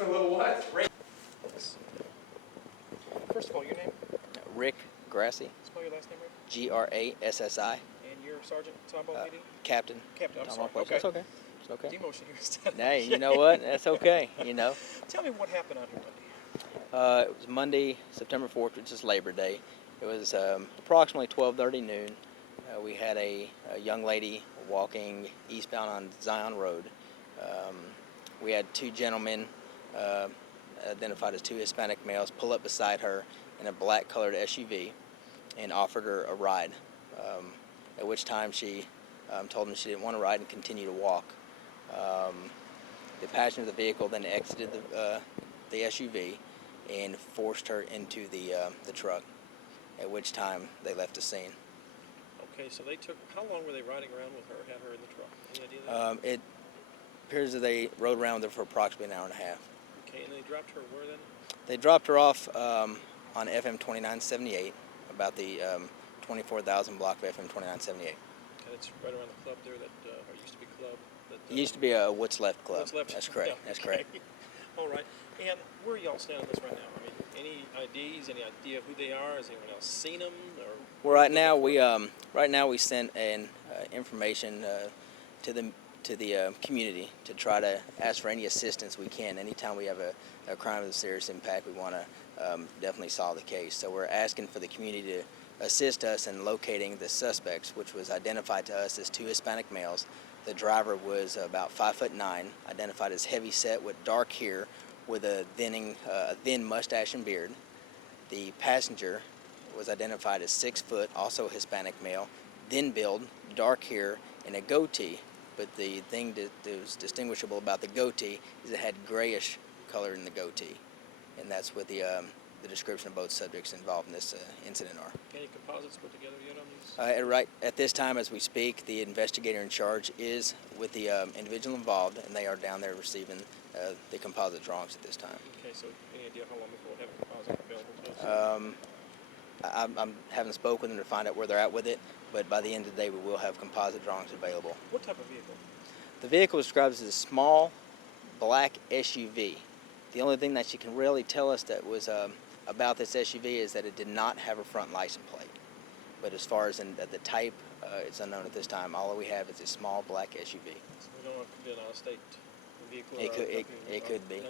A little what? First of all, your name? Rick Grassi. Spell your last name, Rick. Grassi. And you're Sergeant Tomball, PD? Captain. Captain, I'm Tomball sorry. Place. Okay. That's okay. It's okay. Demotion here instead. Hey, you know what? That's okay. You know. Tell me what happened on here Monday. It was Monday, September 4th, which is Labor Day. It was approximately 12:30 noon. We had a young lady walking eastbound on Zion Road. We had two gentlemen identified as two Hispanic males pull up beside her in a black colored SUV and offered her a ride, at which time she told them she didn't want to ride and continued to walk. The passenger of the vehicle then exited the SUV and forced her into the truck, at which time they left the scene. Okay, so they took, how long were they riding around with her, had her in the truck? Any idea of that? It appears that they rode around with her for approximately an hour and a half. Okay, and they dropped her where then? They dropped her off on FM 2978, about the 24,000 block of FM 2978. Okay, it's right around the club there that, or used to be club. That, It used to be a What's Left club. What's Left. That's correct. Yeah, That's okay. correct. All right. And where are y'all standing on this right now? I mean, any IDs, any idea who they are? Has anyone else seen them? Or Well, right now we sent an information to the community to try to ask for any assistance we can. Anytime we have a crime of serious impact, we want to definitely solve the case. So we're asking for the community to assist us in locating the suspects, which was identified to us as two Hispanic males. The driver was about 5'9", identified as heavy set with dark hair, with a thin mustache and beard. The passenger was identified as 6 foot, also a Hispanic male, thin build, dark hair, and a goatee. But the thing that was distinguishable about the goatee is it had grayish color in the goatee, and that's what the description of both subjects involved in this incident are. any composites put together yet on these? Right at this time, as we speak, the investigator in charge is with the individual involved, and they are down there receiving the composite drawings at this time. Okay, so any idea how long before we'll have a composite available to us? I haven't spoken with them to find out where they're at with it, but by the end of the day, we will have composite drawings available. What type of vehicle? The vehicle describes as a small black SUV. The only thing that she can really tell us that was about this SUV is that it did not have a front license plate. But as far as the type, it's unknown at this time. All we have is a small black SUV. So we don't know if it could be an out-of-state vehicle? It could be.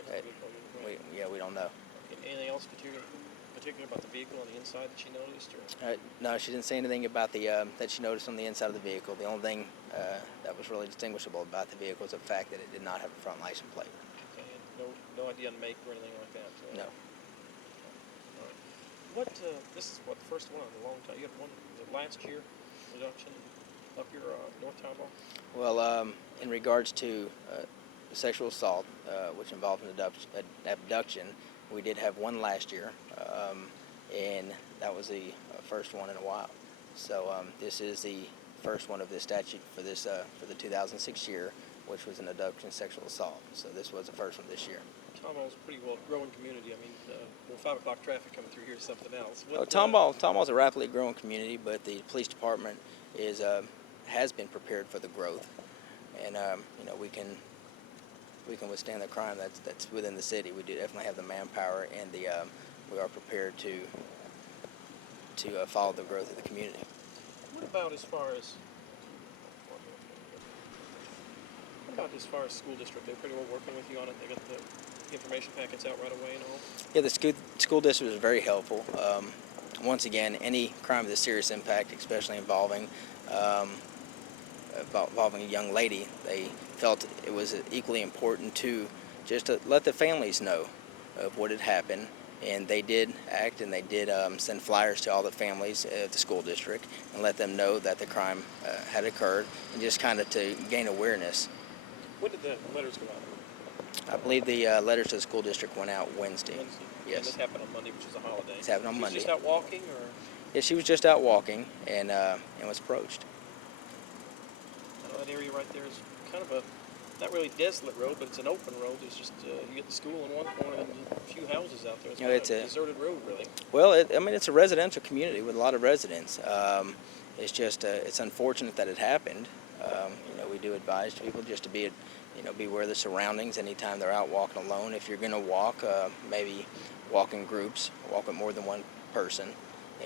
We don't know. Okay. Anything else particular about the vehicle on the inside that she noticed? Or? No, she didn't say anything about that she noticed on the inside of the vehicle. The only thing that was really distinguishable about the vehicle was the fact that it did not have a front license plate. Okay, and no idea on make or anything like that? No. All right. This is the first one in a long time. You had one, was it last year, Abduction up your North Tomball? Well, in regards to sexual assault, which involved an abduction, we did have one last year, and that was the first one in a while. So this is the first one of this statute for this for the 2006 year, which was an abduction sexual assault. So this was the first one this year. Tomball's a pretty well-growing community. I mean, 5 o'clock traffic coming through here is something else. Tomball's a rapidly growing community, but the police department has been prepared for the growth, and we can withstand the crime that's within the city. We do definitely have the manpower, and we are prepared to follow the growth of the community. What about as far as school district? They're pretty well working with you on it. They got the information packets out right away and all? Yeah, the school district was very helpful. Once again, any crime of this serious impact, especially involving a young lady, they felt it was equally important to let the families know of what had happened, and they did act, and they did send flyers to all the families of the school district and let them know that the crime had occurred, and just kind of to gain awareness. When did the letters go out? I believe the letters to the school district went out Wednesday. Yes. And this happened on Monday, which is a holiday. It's happened on Monday. She was just out walking, or? Yeah, she was just out walking and was approached. That area right there is kind of not really desolate road, but it's an open road. It's just you get the school in one corner and a few houses out there. It's a deserted road, really. Well, it's a residential community with a lot of residents. It's just it's unfortunate that it happened. We do advise people just to be be aware of the surroundings anytime they're out walking alone. If you're going to walk, maybe walk in groups, walk with more than one person,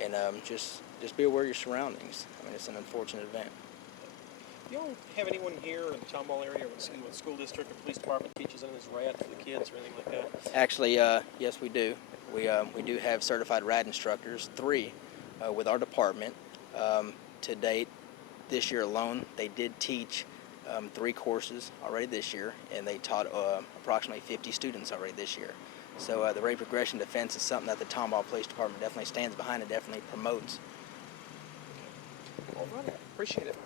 and just be aware of your surroundings. I mean, it's an unfortunate event. You don't have anyone here in the Tomball area or in the school district or police department teaches in this RAD for the kids or anything like that? Actually, yes, we do. We do have certified RAD instructors, 3, with our department. To date, this year alone, they did teach 3 courses already this year, and they taught approximately 50 students already this year. So the rape regression defense is something that the Tomball Police Department definitely stands behind and definitely promotes. All right, appreciate it.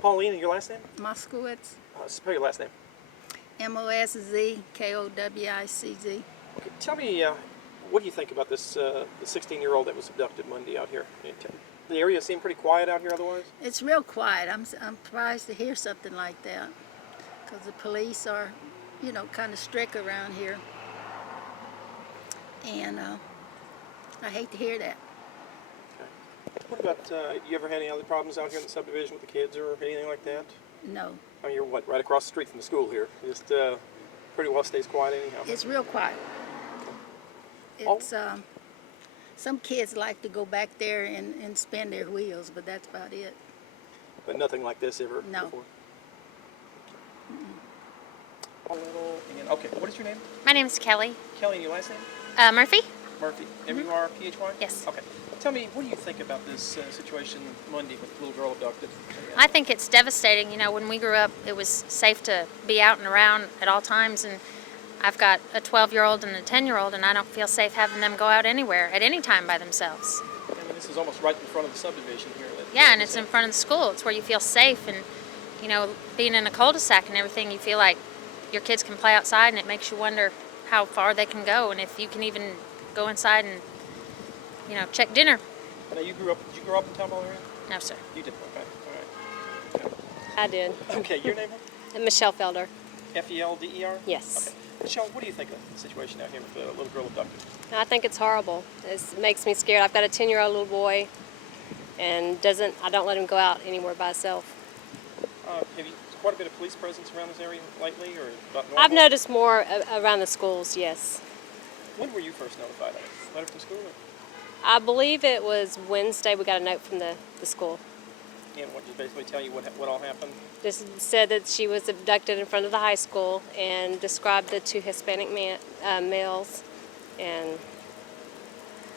Pauline, and your last name? Moskowitz. Spell your last name. Moszkowicz. Okay, tell me, what do you think about this the 16-year-old that was abducted Monday out here? The area seemed pretty quiet out here otherwise? It's real quiet. I'm surprised to hear something like that because the police are, kind of strict around here. And I hate to hear that. What about, you ever had any other problems out here in the subdivision with the kids or anything like that? No. I mean, you're what, right across the street from the school here? Just pretty well stays quiet anyhow? It's real quiet. It's, some kids like to go back there and spin their wheels, but that's about it. But nothing like this ever no. Before? Okay, what is your name? My name is Kelly. Kelly, and your last name? Murphy. Murphy. M-U-R-P-H-Y? Yes. Okay. Tell me, what do you think about this situation Monday with the little girl abducted? I think it's devastating. When we grew up, it was safe to be out and around at all times, and I've got a 12-year-old and a 10-year-old, and I don't feel safe having them go out anywhere at any time by themselves. I mean, this is almost right in front of the subdivision here. Yeah, and it's in front of the school. It's where you feel safe, and being in a cul-de-sac and everything, you feel like your kids can play outside, and it makes you wonder how far they can go, and if you can even go inside and check dinner. Now, did you grow up in Tomball area? No, sir. You did, okay, all right. Okay. I did. Okay, your name? Michelle Felder. F-E-L-D-E-R? Yes. Okay. Michelle, what do you think of the situation out here with the little girl abducted? I think it's horrible. It makes me scared. I've got a 10-year-old little boy, and I don't let him go out anywhere by himself. Have you quite a bit of police presence around this area lately, or about normal? I've noticed more around the schools, yes. When were you first notified of it? Letter from school? Or? I believe it was Wednesday we got a note from the school. And what, just basically tell you what all happened? Just said that she was abducted in front of the high school and described the 2 Hispanic males and,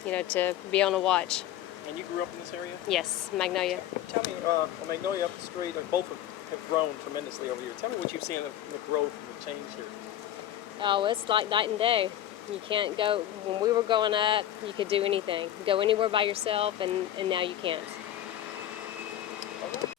to be on the watch. And you grew up in this area? Yes, Magnolia. Tell me, Magnolia up the street, both have grown tremendously over here. Tell me what you've seen in the growth and the change here. Oh, it's like night and day. You can't go, when we were growing up, you could do anything. Go anywhere by yourself, and now you can't. Okay.